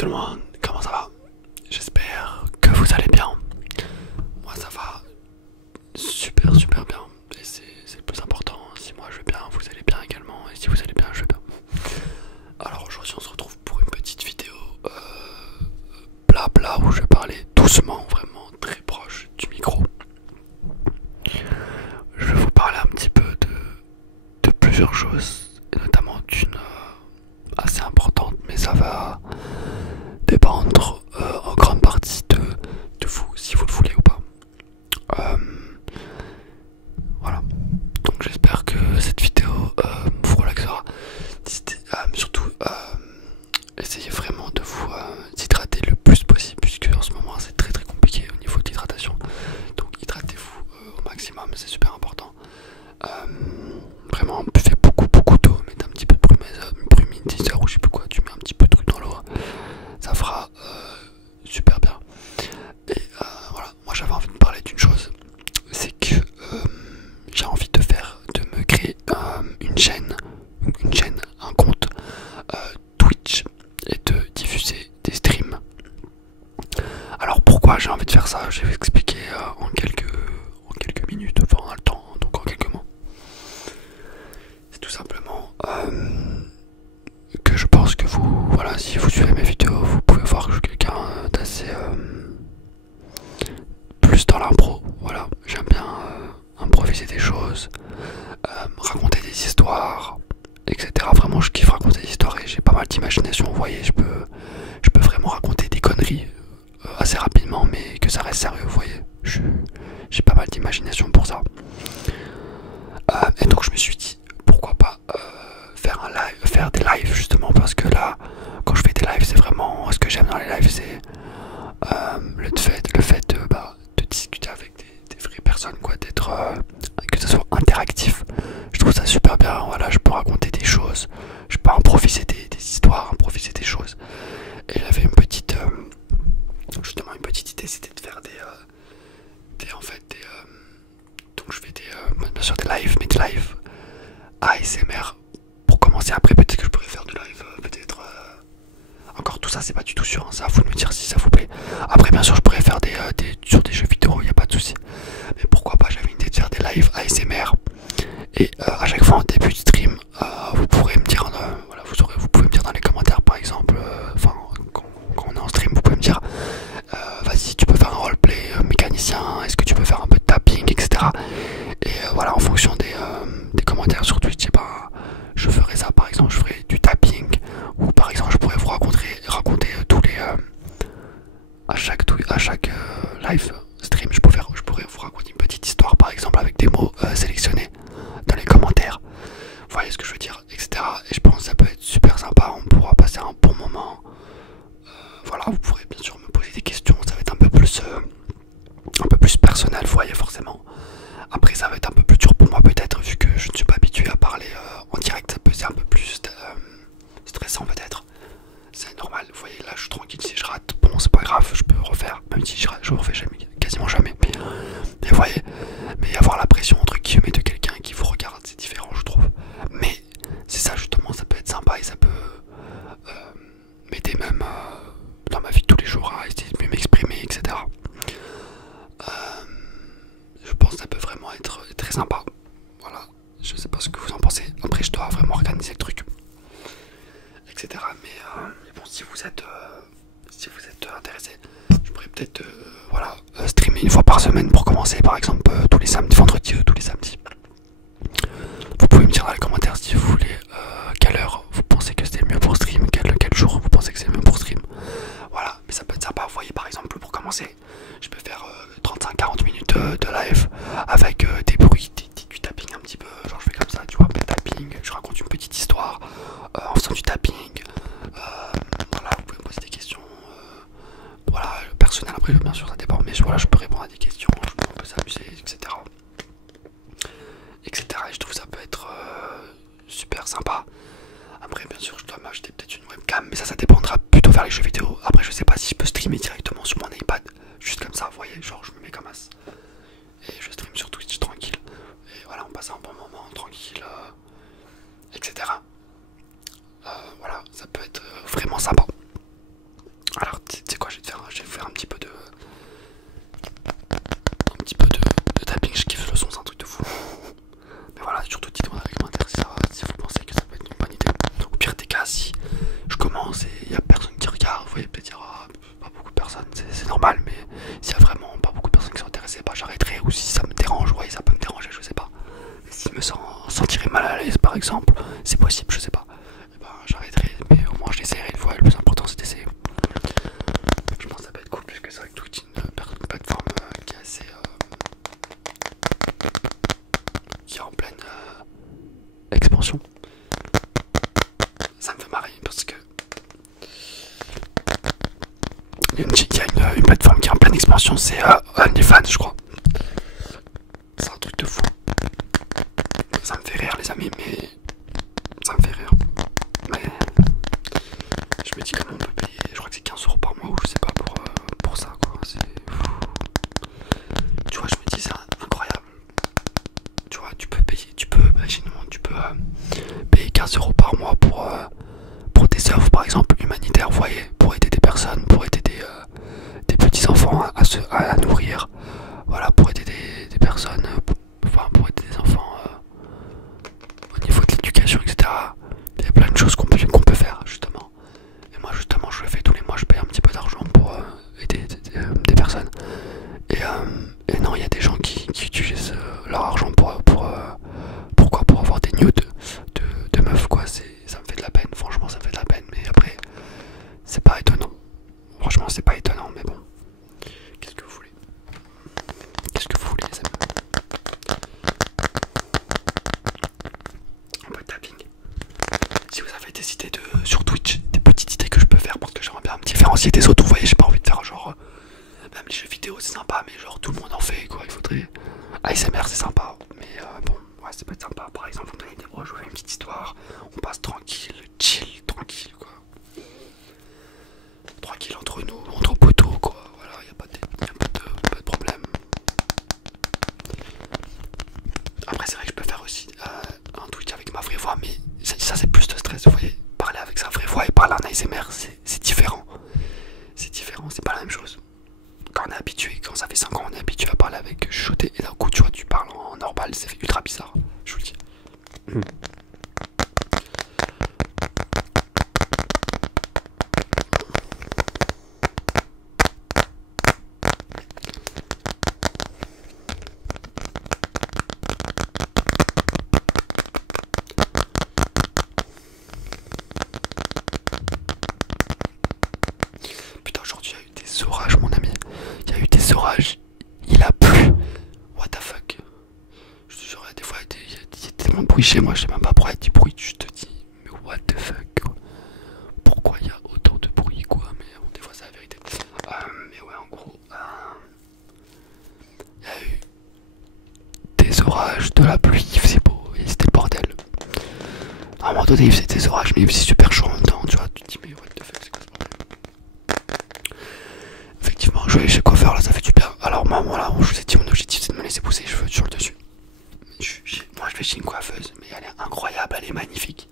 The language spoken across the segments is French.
tout le monde, comment ça va? J'espère que vous allez bien. Moi ça va super super bien. Et c'est le plus important. Si moi je vais bien, vous allez bien également. Et si vous allez bien, je vais bien. Alors aujourd'hui on se retrouve pour une petite vidéo blabla où je vais parler doucement, vraiment très proche du micro. Je vais vous parler un petit peu de plusieurs choses, et notamment d'une assez importante, mais ça va dépendre en grande partie de vous, si vous le voulez ou pas. Voilà. Donc j'espère que cette vidéo vous relaxera. Surtout, essayez vraiment de vous hydrater le plus possible, puisque en ce moment c'est très très compliqué au niveau d'hydratation. Donc hydratez-vous au maximum, c'est super important. Vraiment, buvez beaucoup d'eau, mettez un petit peu de brumitiseur ou je sais plus quoi, tu mets un petit peu de truc dans l'eau, ça fera super bien. Et voilà, moi j'avais envie de parler d'une chose, c'est que j'ai envie de me créer une chaîne, un compte Twitch et de diffuser des streams. Alors pourquoi j'ai envie de faire ça, je vais vous expliquer en quelques minutes, enfin on a le temps, donc en quelques mots. C'est tout simplement que je pense que vous, voilà, si vous suivez mes vidéos, vous pouvez voir que je suis quelqu'un d'assez plus dans l'impro. Voilà, j'aime bien improviser des choses, raconter des histoires, etc. Vraiment, je kiffe raconter des histoires et j'ai pas mal d'imagination. Vous voyez, je peux vraiment raconter des conneries assez rapidement, mais que ça reste sérieux. Vous voyez, j'ai pas mal d'imagination pour ça. Et donc je me suis dit pourquoi pas faire des lives justement, parce que là quand je fais des lives c'est vraiment ce que j'aime dans les lives, c'est le fait de discuter avec des vraies personnes, quoi, d'être que ça soit interactif. Je trouve ça super bien. Voilà, je peux raconter des choses, je peux improviser des histoires, improviser des choses. Et il avait justement une petite idée, c'était de faire donc je fais bien sûr des lives, mais des lives ASMR pour commencer. Après peut-être que je pourrais faire de live peut-être encore tout ça c'est pas du tout sûr, hein, ça à vous de me dire si ça vous plaît. Après bien sûr je pourrais faire sur des jeux vidéo, il n'y a pas de souci, mais pourquoi pas, j'avais une idée de faire des lives ASMR. Et à chaque fois en début de stream vous pourrez me dire voilà, vous pouvez me dire dans les commentaires par exemple, enfin quand on est en stream vous pouvez me dire vas-y tu peux faire un roleplay mécanicien, est-ce que tu peux faire un peu de tapping, etc. Et voilà, en fonction des commentaires sur Twitch, et ben, je ferai ça. Par exemple je ferai du tapping, ou par exemple je pourrais vous raconter tous les à chaque live stream je pourrais vous raconter une petite histoire par exemple avec des mots sélectionnés dans les commentaires, vous voyez ce que je veux dire, etc. Et je pense que ça peut être super sympa, on pourra passer un bon moment. Voilà, vous pourrez bien sûr me poser des questions, ça va être un peu plus personnel, vous voyez, forcément. Après ça va être un peu plus dur pour moi peut-être, vu que je ne suis pas habitué à parler en direct, ça peut être un peu plus stressant peut-être. C'est normal, vous voyez, là je suis tranquille, si je rate, bon c'est pas grave, je peux refaire, même si je refais jamais, quasiment jamais. Mais vous voyez, mais avoir la pression entre guillemets de quelqu'un qui vous regarde, c'est différent je trouve. Mais c'est ça justement, ça peut être sympa et ça peut m'aider même dans ma vie de tous les jours à essayer de mieux m'exprimer, etc. Je pense que ça peut vraiment être très sympa. Voilà, je sais pas ce que vous en pensez. Après je dois vraiment organiser le truc, etc. Mais bon, si vous êtes intéressé, je pourrais peut-être voilà, streamer une fois par semaine pour commencer, par exemple tous les samedis, vendredis, tous les samedis. Vous pouvez me dire dans les commentaires si vous voulez quelle heure vous pensez que c'est le mieux pour stream, quel jour vous pensez que c'est le mieux pour stream. Voilà, mais ça peut être sympa, vous voyez, par exemple pour commencer, je peux faire 35-40 minutes de live avec des bruits, du tapping un petit peu, genre je fais comme ça, tu vois, un peu de tapping, je raconte une petite histoire en faisant du tapping. Voilà, vous pouvez me poser des questions, voilà, personnel, après bien sûr ça dépend, mais voilà, je peux répondre à des questions, on peut s'amuser, etc. Et je trouve ça peut être super sympa. Après bien sûr je dois m'acheter peut-être une webcam, mais ça dépendra plutôt vers les jeux vidéo. Après je sais pas si je peux streamer directement sur mon iPad, juste comme ça, vous voyez, genre je me mets comme as et je stream sur Twitch tranquille. Et voilà, on passe un bon moment tranquille, etc. Voilà, ça peut être vraiment sympa. c'est possible, je sais pas. Et ben, j'arrêterai, mais au moins j'essaierai une fois. Le plus important c'est d'essayer. Je pense que ça peut être cool, puisque c'est vrai que Twitch est une plateforme qui est assez. Qui est en pleine expansion. Ça me fait marrer parce que. Il y a une plateforme qui est en pleine expansion, c'est OnlyFans, je crois. C'est un truc de fou. Ça me fait rire, les amis, mais. Ça me fait rire. Mais. Je me dis comment on peut payer. Je crois que c'est 15 € par mois ou je sais pas pour ça, quoi. C'est. Tu vois, je me dis, c'est incroyable. Tu vois, tu peux payer. Imaginons, tu peux payer 15 € par mois pour des œuvres, par exemple, humanitaires, vous voyez, pour aider des personnes, pour aider des petits enfants à nourrir, voilà, pour aider des personnes, pour aider des enfants au niveau de l'éducation, etc. Il y a plein de choses qu'on peut faire, justement. Et moi, justement, je le fais tous les mois, je paye un petit peu d'argent pour aider des personnes. Et non, il y a des gens qui utilisent leur argent pourquoi, pour avoir des nudes de meufs, quoi. Ça me fait de la peine, franchement, ça me fait de la peine. Mais après, c'est pas étonnant. Franchement, c'est pas étonnant, mais bon. Qu'est-ce que vous voulez? Qu'est-ce que vous voulez, les amis? Un peu de tapping. Si vous avez des idées sur Twitch, des petites idées que je peux faire parce que j'aimerais bien me différencier des autres, vous voyez, j'ai pas envie de faire genre. Même les jeux vidéo c'est sympa, mais genre tout le monde en fait, quoi. Il faudrait. ASMR c'est sympa, mais bon, ouais, ça peut être sympa. Par exemple, on donne des broches, je vous fais une petite histoire, on passe tranquille, chill, tranquille, quoi. Tranquille entre nous, entre poteaux, quoi. Voilà, y a pas de problème. Après, c'est vrai que je peux faire aussi un Twitch avec ma vraie voix, mais ça c'est plus de stress, vous voyez. Parler avec sa vraie voix et parler en ASMR, c'est différent. C'est différent, c'est pas la même chose. Quand on est habitué, quand ça fait 5 ans, on est habitué à parler avec chuchoter, et d'un coup, tu vois, tu parles en normal, ça fait ultra bizarre, je vous le dis. Putain, aujourd'hui, il y a eu des orages, mon ami. Il y a eu des orages. Il a plu. What the fuck. Je te jure, des fois, il y a tellement de bruit chez moi. Je sais même pas pourquoi il y a du bruit. Je te dis, mais what the fuck, quoi. Pourquoi il y a autant de bruit, quoi. Mais bon, des fois, c'est la vérité. Mais ouais, en gros, il y a eu des orages, de la pluie. Il faisait beau et c'était le bordel. À un moment donné, il faisait des orages, mais il faisait super chaud en même temps. Tu vois, tu te dis, mais what the fuck, c'est quoi ce bordel. Effectivement, je vais chez le coiffeur, là, ça fait du bien. Alors, moi, voilà, je vous ai dit, mon objectif, c'est de me laisser pousser les cheveux sur le dessus. Moi, je vais chez une coiffeuse, mais elle est incroyable, elle est magnifique.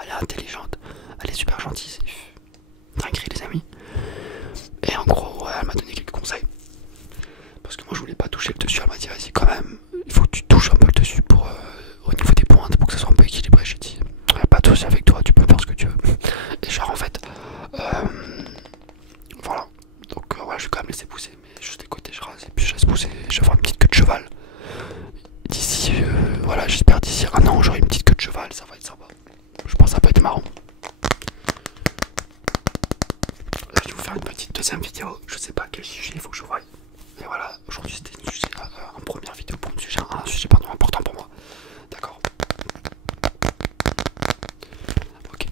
Elle est intelligente, elle est super gentille. Dinguerie, les amis. Et en gros, elle m'a donné quelques conseils. Parce que moi, je voulais pas toucher le dessus. Elle m'a dit, vas-y, quand même, il faut que tu touches un peu le dessus au niveau des pointes, pour que ça soit un peu équilibré. J'ai dit, pas de soucis avec toi, tu peux faire ce que tu veux. Et genre, en fait, voilà. Donc, voilà, je vais quand même laisser pousser, mais juste les côtés, je rase. Et puis, je laisse pousser, je vais faire une petite queue de cheval. D'ici, voilà, j'espère d'ici un an, j'aurai une petite queue de cheval, ça va être sympa. Je pense que ça peut être marrant. Là, je vais vous faire une petite deuxième vidéo. Je sais pas quel sujet il faut que je voie. Et voilà, aujourd'hui c'était une première vidéo pour un sujet pardon, important pour moi. D'accord. Ok.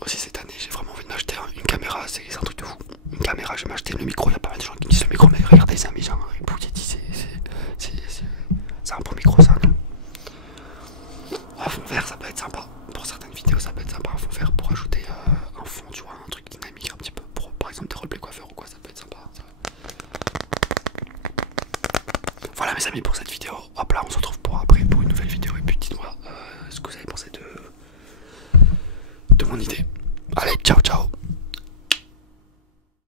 Aussi cette année, j'ai vraiment envie de m'acheter une caméra, c'est un truc de fou. Une caméra, je vais m'acheter le micro, il y a pas mal de gens qui me disent le micro, mais regardez ça, mais genre, c'est un bon micro ça, non? En fond vert, ça peut être sympa. Pour certaines vidéos, ça peut être sympa. En fond vert pour ajouter un fond, tu vois, un truc dynamique un petit peu. Par exemple, des roleplay coiffeurs ou quoi, ça peut être sympa. Ça. Voilà, mes amis, pour cette vidéo. Hop là, on se retrouve après pour une nouvelle vidéo. Et puis, dites-moi ce que vous avez pensé de mon idée. Allez, ciao, ciao.